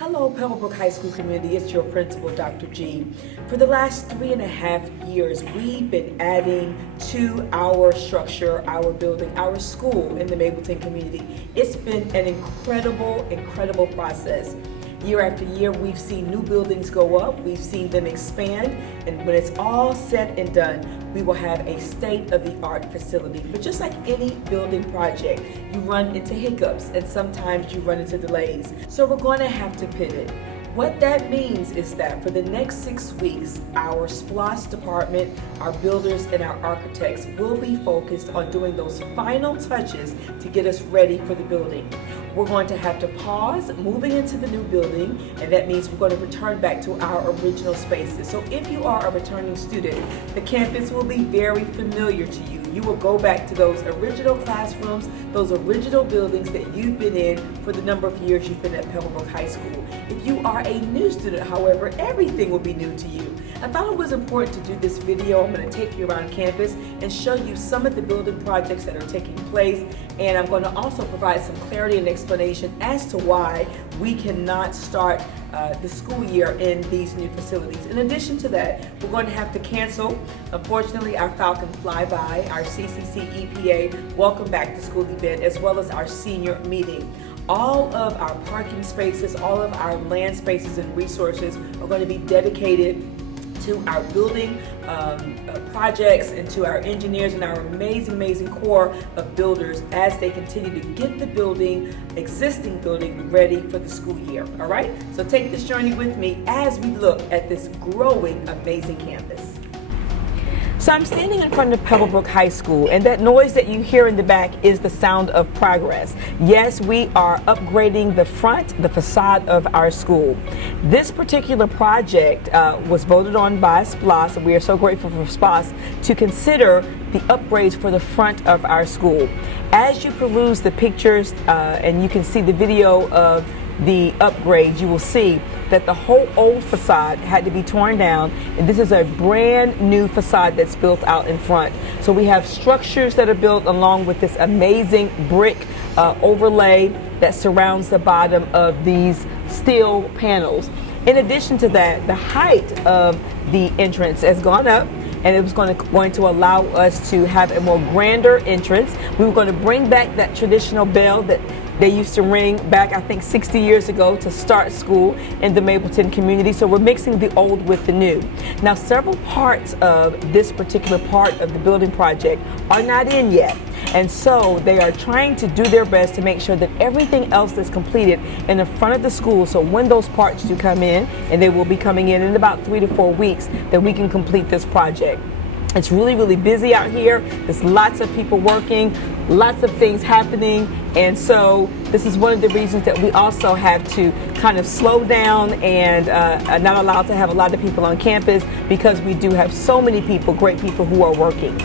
Hello, Pebblebrook High School community. It's your principal, Dr. G. For the last 3.5 years, we've been adding to our structure, our building, our school in the Mapleton community. It's been an incredible process. Year after year, we've seen new buildings go up, we've seen them expand, and when it's all said and done, we will have a state-of-the-art facility. But just like any building project, you run into hiccups and sometimes you run into delays. So we're going to have to pivot. What that means is that for the next 6 weeks, our SPLOST department, our builders, and our architects will be focused on doing those final touches to get us ready for the building. We're going to have to pause moving into the new building, and that means we're going to return back to our original spaces. So if you are a returning student, the campus will be very familiar to you. You will go back to those original classrooms, those original buildings that you've been in for the number of years you've been at Pebblebrook High School. If you are a new student, however, everything will be new to you. I thought it was important to do this video. I'm going to take you around campus and show you some of the building projects that are taking place, and I'm going to also provide some clarity and explanation as to why we cannot start the school year in these new facilities. In addition to that, we're going to have to cancel, unfortunately, our Falcon Flyby, our CCC EPA Welcome Back to School event, as well as our senior meeting. All of our parking spaces, all of our land spaces and resources are going to be dedicated to our building projects and to our engineers and our amazing core of builders as they continue to get the existing building ready for the school year. All right, so take this journey with me as we look at this growing, amazing campus. So I'm standing in front of Pebblebrook High School, and that noise that you hear in the back is the sound of progress. Yes, we are upgrading the front, the facade of our school. This particular project was voted on by SPLOST, and we are so grateful for SPLOST to consider the upgrades for the front of our school. As you peruse the pictures and you can see the video of the upgrades, you will see that the whole old facade had to be torn down, and this is a brand new facade that's built out in front. So we have structures that are built along with this amazing brick overlay that surrounds the bottom of these steel panels. In addition to that, the height of the entrance has gone up, and it was going to allow us to have a more grander entrance. We were going to bring back that traditional bell that they used to ring back, I think, 60 years ago to start school in the Mapleton community. So we're mixing the old with the new. Now, several parts of this particular part of the building project are not in yet. And so they are trying to do their best to make sure that everything else is completed in the front of the school. So when those parts do come in, and they will be coming in about 3 to 4 weeks, that we can complete this project. It's really busy out here. There's lots of people working, lots of things happening, and so this is one of the reasons that we also have to kind of slow down and not allow to have a lot of people on campus, because we do have so many people, great people who are working.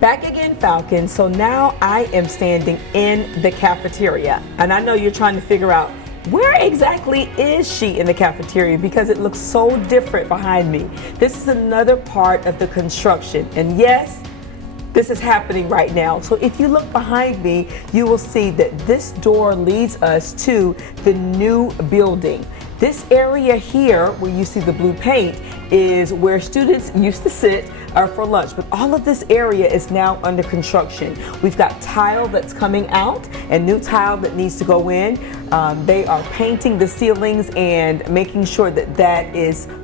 Back again, Falcon. So now I am standing in the cafeteria, and I know you're trying to figure out, where exactly is she in the cafeteria, because it looks so different behind me. This is another part of the construction, and yes, this is happening right now. So if you look behind me, you will see that this door leads us to the new building. This area here, where you see the blue paint, is where students used to sit for lunch, but all of this area is now under construction. We've got tile that's coming out and new tile that needs to go in. They are painting the ceilings and making sure that that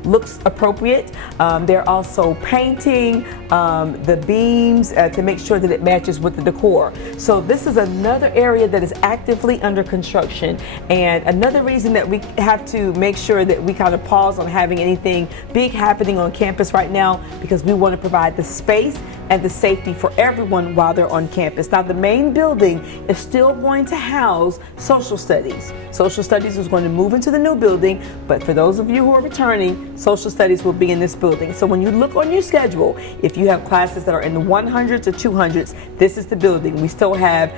looks appropriate. They're also painting the beams to make sure that it matches with the decor. So this is another area that is actively under construction, and another reason that we have to make sure that we kind of pause on having anything big happening on campus right now, because we want to provide the space and the safety for everyone while they're on campus. Now, the main building is still going to house social studies. Social studies is going to move into the new building, but for those of you who are returning, social studies will be in this building. So when you look on your schedule, if you have classes that are in the 100s or 200s, this is the building. We still have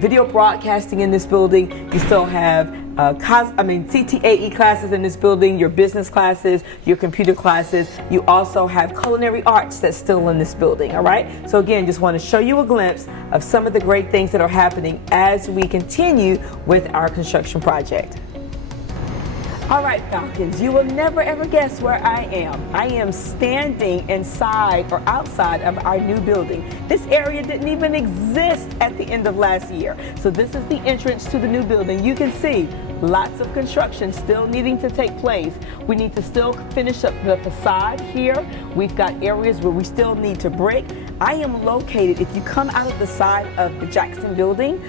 video broadcasting in this building. You still have CTAE classes in this building, your business classes, your computer classes. You also have culinary arts that's still in this building, all right? So again, just want to show you a glimpse of some of the great things that are happening as we continue with our construction project. All right, Falcons, you will never ever guess where I am. I am standing inside or outside of our new building. This area didn't even exist at the end of last year. So this is the entrance to the new building. You can see lots of construction still needing to take place. We need to still finish up the facade here. We've got areas where we still need to brick. I am located, if you come out of the side of the Jackson building,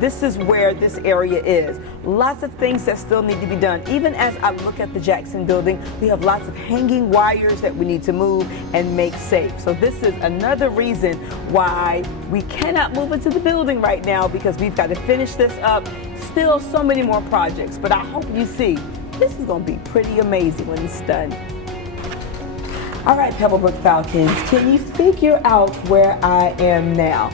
this is where this area is. Lots of things that still need to be done. Even as I look at the Jackson building, we have lots of hanging wires that we need to move and make safe. So this is another reason why we cannot move into the building right now, because we've got to finish this up. Still so many more projects, but I hope you see this is going to be pretty amazing when it's done. All right, Pebblebrook Falcons, can you figure out where I am now?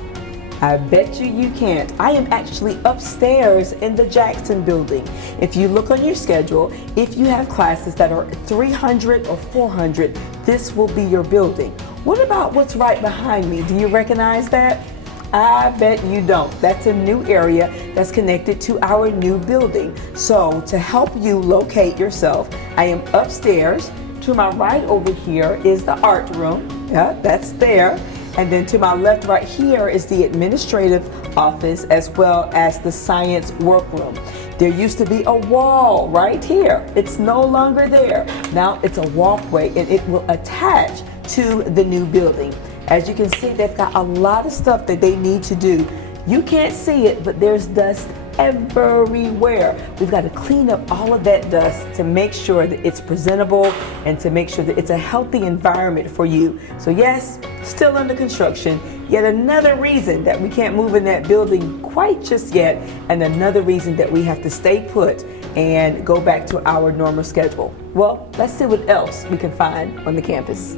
I bet you can't. I am actually upstairs in the Jackson building. If you look on your schedule, if you have classes that are 300 or 400, this will be your building. What about what's right behind me? Do you recognize that? I bet you don't. That's a new area that's connected to our new building. So to help you locate yourself, I am upstairs. To my right over here is the art room. Yeah, that's there. And then to my left right here is the administrative office, as well as the science workroom. There used to be a wall right here. It's no longer there. Now it's a walkway, and it will attach to the new building. As you can see, they've got a lot of stuff that they need to do. You can't see it, but there's dust everywhere. We've got to clean up all of that dust to make sure that it's presentable and to make sure that it's a healthy environment for you. So yes, still under construction. Yet another reason that we can't move in that building quite just yet, and another reason that we have to stay put and go back to our normal schedule. Well, let's see what else we can find on the campus.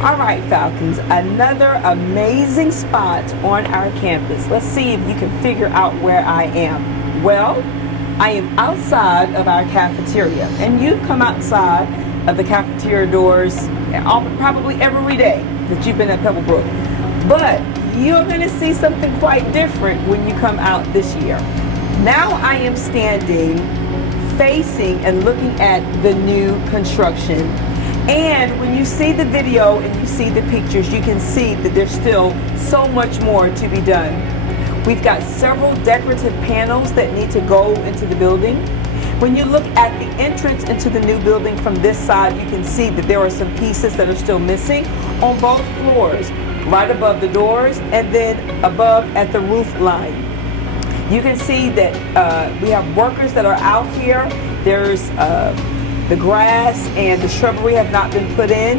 All right, Falcons, another amazing spot on our campus. Let's see if you can figure out where I am. Well, I am outside of our cafeteria, and you've come outside of the cafeteria doors probably every day that you've been at Pebblebrook. But you're going to see something quite different when you come out this year. Now I am standing facing and looking at the new construction. And when you see the video and you see the pictures, you can see that there's still so much more to be done. We've got several decorative panels that need to go into the building. When you look at the entrance into the new building from this side, you can see that there are some pieces that are still missing on both floors, right above the doors and then above at the roof line. You can see that we have workers that are out here. There's the grass and the shrubbery have not been put in.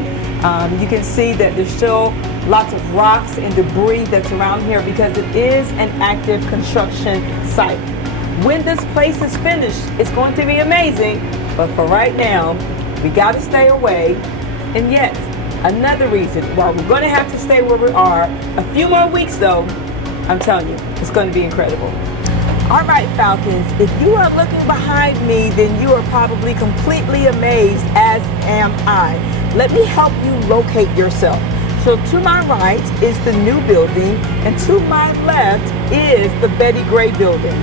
You can see that there's still lots of rocks and debris that's around here because it is an active construction site. When this place is finished, it's going to be amazing, but for right now, we got to stay away. And yet, another reason why we're going to have to stay where we are a few more weeks though, I'm telling you, it's going to be incredible. All right, Falcons, if you are looking behind me, then you are probably completely amazed, as am I. Let me help you locate yourself. So to my right is the new building, and to my left is the Betty Gray building.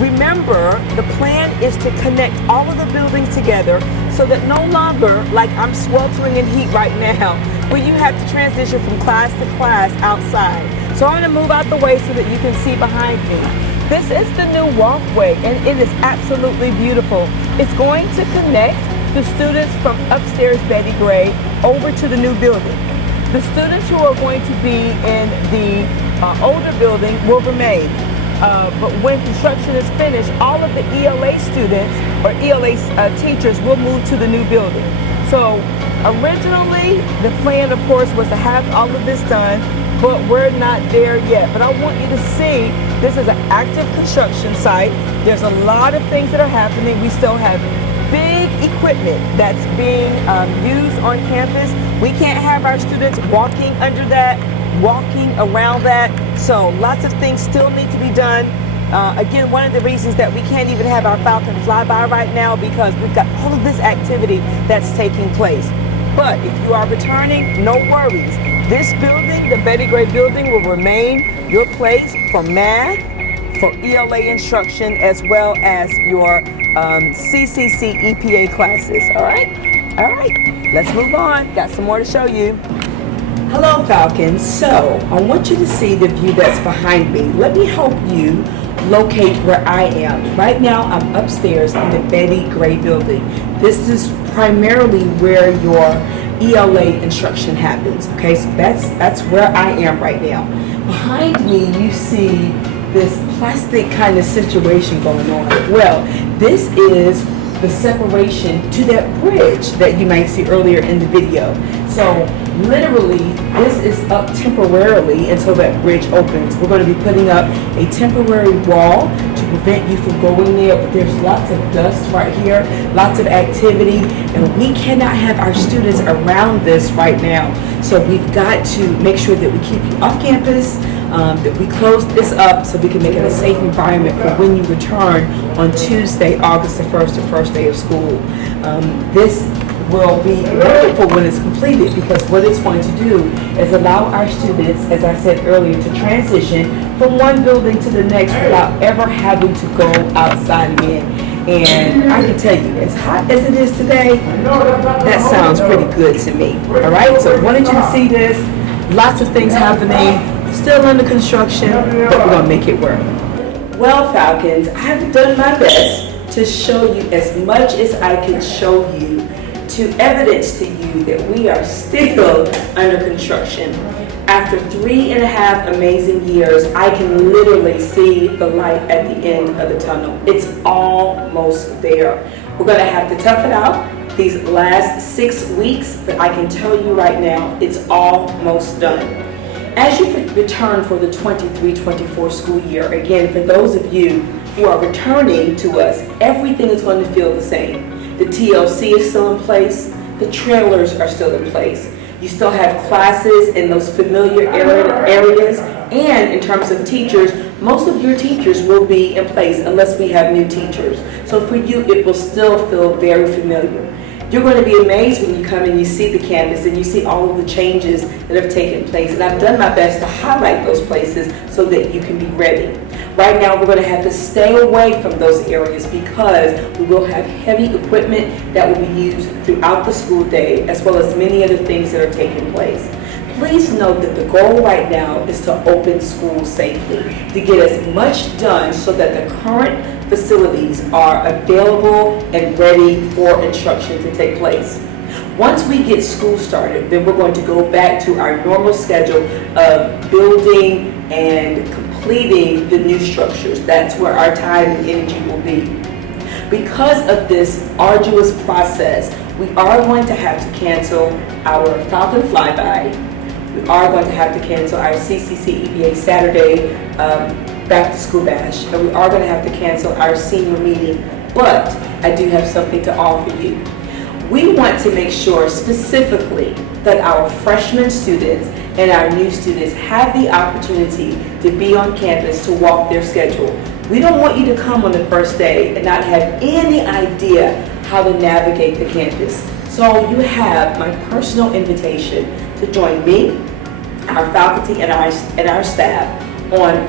Remember, the plan is to connect all of the buildings together so that no longer, like I'm sweltering in heat right now, where you have to transition from class to class outside. So I'm going to move out the way so that you can see behind me. This is the new walkway, and it is absolutely beautiful. It's going to connect the students from upstairs Betty Gray over to the new building. The students who are going to be in the older building will remain. But when construction is finished, all of the ELA students or ELA teachers will move to the new building. So originally, the plan, of course, was to have all of this done, but we're not there yet. But I want you to see this is an active construction site. There's a lot of things that are happening. We still have big equipment that's being used on campus. We can't have our students walking under that, walking around that. So lots of things still need to be done. Again, one of the reasons that we can't even have our Falcon flyby right now, because we've got all of this activity that's taking place. But if you are returning, no worries. This building, the Betty Gray building, will remain your place for math, for ELA instruction, as well as your CCC EPA classes. All right, let's move on. Got some more to show you. Hello, Falcons. So I want you to see the view that's behind me. Let me help you locate where I am. Right now, I'm upstairs in the Betty Gray building. This is primarily where your ELA instruction happens. Okay, so that's where I am right now. Behind me, you see this plastic kind of situation going on. Well, this is the separation to that bridge that you might see earlier in the video. So literally, this is up temporarily until that bridge opens. We're going to be putting up a temporary wall to prevent you from going there. There's lots of dust right here, lots of activity, and we cannot have our students around this right now. So we've got to make sure that we keep you off campus, that we close this up so we can make it a safe environment for when you return on Tuesday, August the 1st, the first day of school. This will be wonderful when it's completed, because what it's going to do is allow our students, as I said earlier, to transition from one building to the next without ever having to go outside again. And I can tell you, as hot as it is today, that sounds pretty good to me. All right, so I wanted you to see this. Lots of things happening, still under construction, but we're going to make it work. Well, Falcons, I've done my best to show you as much as I can show you, to evidence to you that we are still under construction. After 3.5 amazing years, I can literally see the light at the end of the tunnel. It's almost there. We're going to have to tough it out these last 6 weeks, but I can tell you right now, it's almost done. As you return for the 23-24 school year, again, for those of you who are returning to us, everything is going to feel the same. The TLC is still in place. The trailers are still in place. You still have classes in those familiar areas. And in terms of teachers, most of your teachers will be in place unless we have new teachers. So for you, it will still feel very familiar. You're going to be amazed when you come and you see the campus and you see all of the changes that have taken place. And I've done my best to highlight those places so that you can be ready. Right now, we're going to have to stay away from those areas because we will have heavy equipment that will be used throughout the school day, as well as many other things that are taking place. Please note that the goal right now is to open schools safely, to get as much done so that the current facilities are available and ready for instruction to take place. Once we get school started, then we're going to go back to our normal schedule of building and completing the new structures. That's where our time and energy will be. Because of this arduous process, we are going to have to cancel our Falcon Flyby. We are going to have to cancel our CCC EPA Saturday Back to School Bash, and we are going to have to cancel our senior meeting, but I do have something to offer you. We want to make sure specifically that our freshman students and our new students have the opportunity to be on campus to walk their schedule. We don't want you to come on the first day and not have any idea how to navigate the campus. So you have my personal invitation to join me, our faculty, and our staff on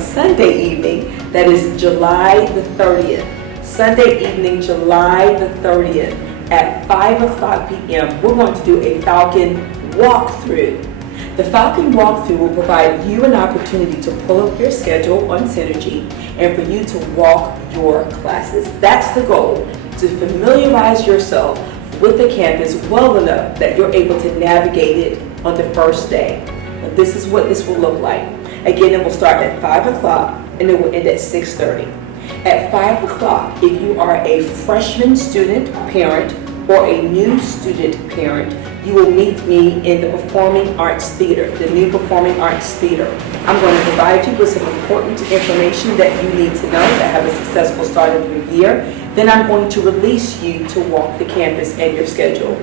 Sunday evening, that is July the 30th. Sunday evening, July the 30th at 5:00 p.m. We're going to do a Falcon walkthrough. The Falcon walkthrough will provide you an opportunity to pull up your schedule on Synergy and for you to walk your classes. That's the goal, to familiarize yourself with the campus well enough that you're able to navigate it on the first day. Now, this is what this will look like. Again, it will start at 5:00 and it will end at 6:30. At 5:00, if you are a freshman student parent or a new student parent, you will meet me in the Performing Arts Theater, the new Performing Arts Theater. I'm going to provide you with some important information that you need to know to have a successful start of your year. Then I'm going to release you to walk the campus and your schedule.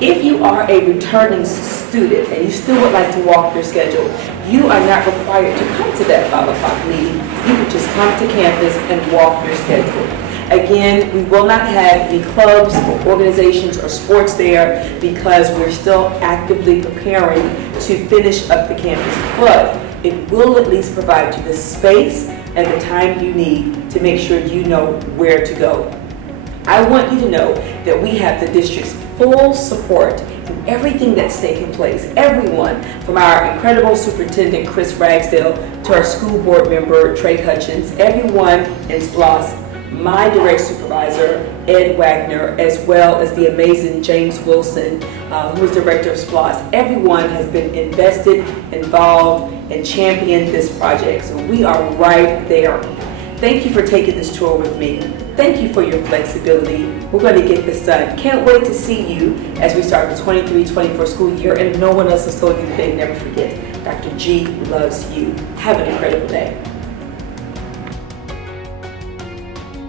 If you are a returning student and you still would like to walk your schedule, you are not required to come to that 5:00 meeting. You can just come to campus and walk your schedule. Again, we will not have any clubs or organizations or sports there because we're still actively preparing to finish up the campus. But it will at least provide you the space and the time you need to make sure you know where to go. I want you to know that we have the district's full support in everything that's taking place. Everyone, from our incredible superintendent, Chris Ragsdale, to our school board member, Trey Hutchins, everyone in SPLOS, my direct supervisor, Ed Wagner, as well as the amazing James Wilson, who is director of SPLOS. Everyone has been invested, involved, and championed this project. So we are right there. Thank you for taking this tour with me. Thank you for your flexibility. We're going to get this done. Can't wait to see you as we start the 23-24 school year, and if no one else has told you today, never forget, Dr. G loves you. Have an incredible day.